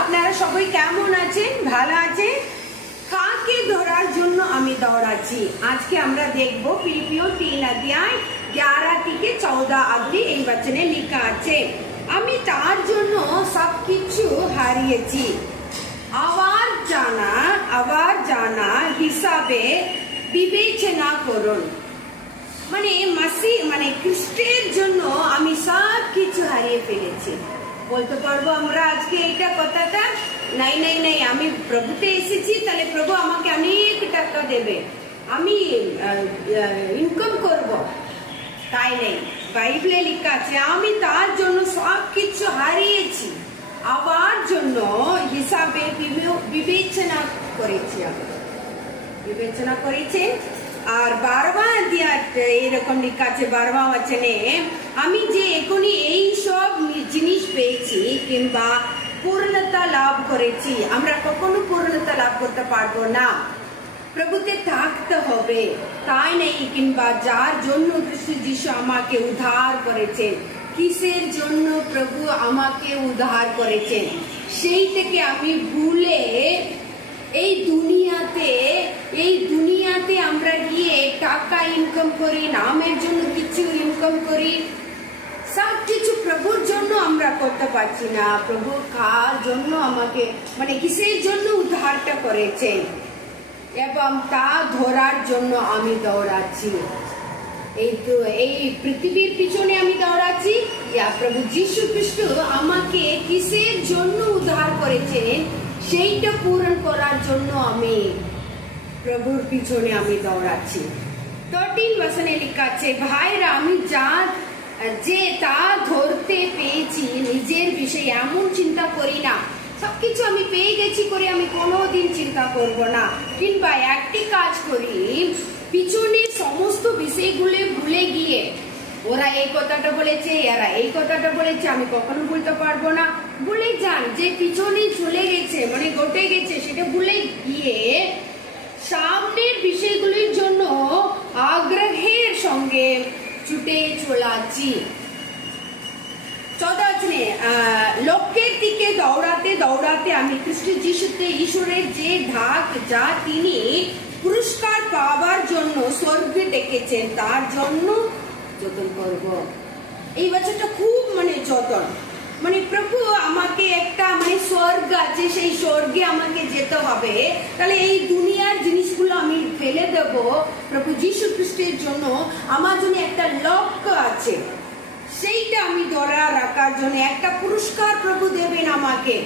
আপনারা সবাই কেমন আছেন? ভালো আছেন? কাকে ধরার জন্য আমি দৌড়াচ্ছি। আজকে আমরা দেখব ফিলিপিও 3 অধ্যায় 11 থেকে 14 অবধি এই বচনে লেখা আছে, আমি তার জন্য সবকিছু হারিয়েছি, আবার জানা হিসাবে বিবেচনা করুন। মানে খ্রিস্টের জন্য আমি সব কিছু হারিয়ে ফেলেছি। বলতে পারবো আমরা আজকে এটা কথাটা? নাই, আমি প্রভুতে এসেছি, তাহলে প্রভু আমাকে অনেক টাকা দেবে, আমি ইনকাম করব, তাই নেই। বাইবেলে লেখা আছে, আমি তার জন্য সব কিছু হারিয়েছি, আবার জন্য হিসাবে বিবেচনা করেছেন। আর 12 অধ্যায় এরকম লেখা আছে, 12 বচনে, আমি যে এখনই এই সব জিনিস পেয়েছি কিংবা পূর্ণতা লাভ করেছি। আমরা কখনো পূর্ণতা লাভ করতে পারবো না, প্রভুতে থাকতে হবে, তাই নেই। কিংবা যার জন্য খ্রিস্ট যিশু আমাকে উদ্ধার করেছেন, কিসের জন্য প্রভু আমাকে উদ্ধার করেছেন, সেই থেকে আমি ভুলে এই দুনিয়াতে আমরা গিয়ে টাকা ইনকাম করি, নামের জন্য কিছু ইনকাম করি, সব কিছু প্রভুর জন্য আমরা করতে পারছি না। প্রভু কার জন্য আমাকে কিসের জন্য উদ্ধারটা করেছেন এবং তা ধরার জন্য আমি দৌড়াচ্ছি। এই পৃথিবীর পিছনে আমি দৌড়াচ্ছি, প্রভু যীশু খ্রিস্ট আমাকে কিসের জন্য উদ্ধার করেছেন সেইটা পূরণ করার জন্য আমি প্রভুর পিছনে আমি দৌড়াচ্ছি। 13 বচনে লেখা আছে, ভাইরা আমি যে তা ধরতে পেয়েছি নিজের বিষয়ে এমন চিন্তা করি না। সবকিছু আমি পেয়ে গেছি করে আমি কোনোদিন চিন্তা করব না, কিংবা একটি কাজ করি, পিছনের সমস্ত বিষয়গুলো ভুলে গিয়ে, ওরা এই কথাটা বলেছে, এরা এই কথাটা বলেছে, আমি কখনো বলতে পারবো না, ভুলে যান যে পিছনে চলে গেছে, ঘটে গেছে, সেটা ভুলে গিয়ে সামনের বিষয়গুলির জন্য আগ্রহের সঙ্গে ছুটে চলাচ্ছি। 14 লক্ষ্যের দিকে দৌড়াতে আমি খ্রিস্ট যিশুতে ঈশ্বরের যে ধাক যা তিনি পুরস্কার পাওয়ার জন্য স্বর্গে ডেকেছেন তার জন্য যতন করব। এই বছরটা খুব যতন, প্রভু আমাকে একটা স্বর্গ আছে, সেই স্বর্গে আমাকে যেতে হবে, তাহলে এই দুনিয়ার জিনিসগুলো আমি ফেলে দেব। প্রভু যীশু খ্রিস্টের জন্য আমার জন্য একটা লক্ষ্য আছে, সেইটা আমি ধরে রাখার জন্য একটা পুরস্কার প্রভু দেবেন আমাকে।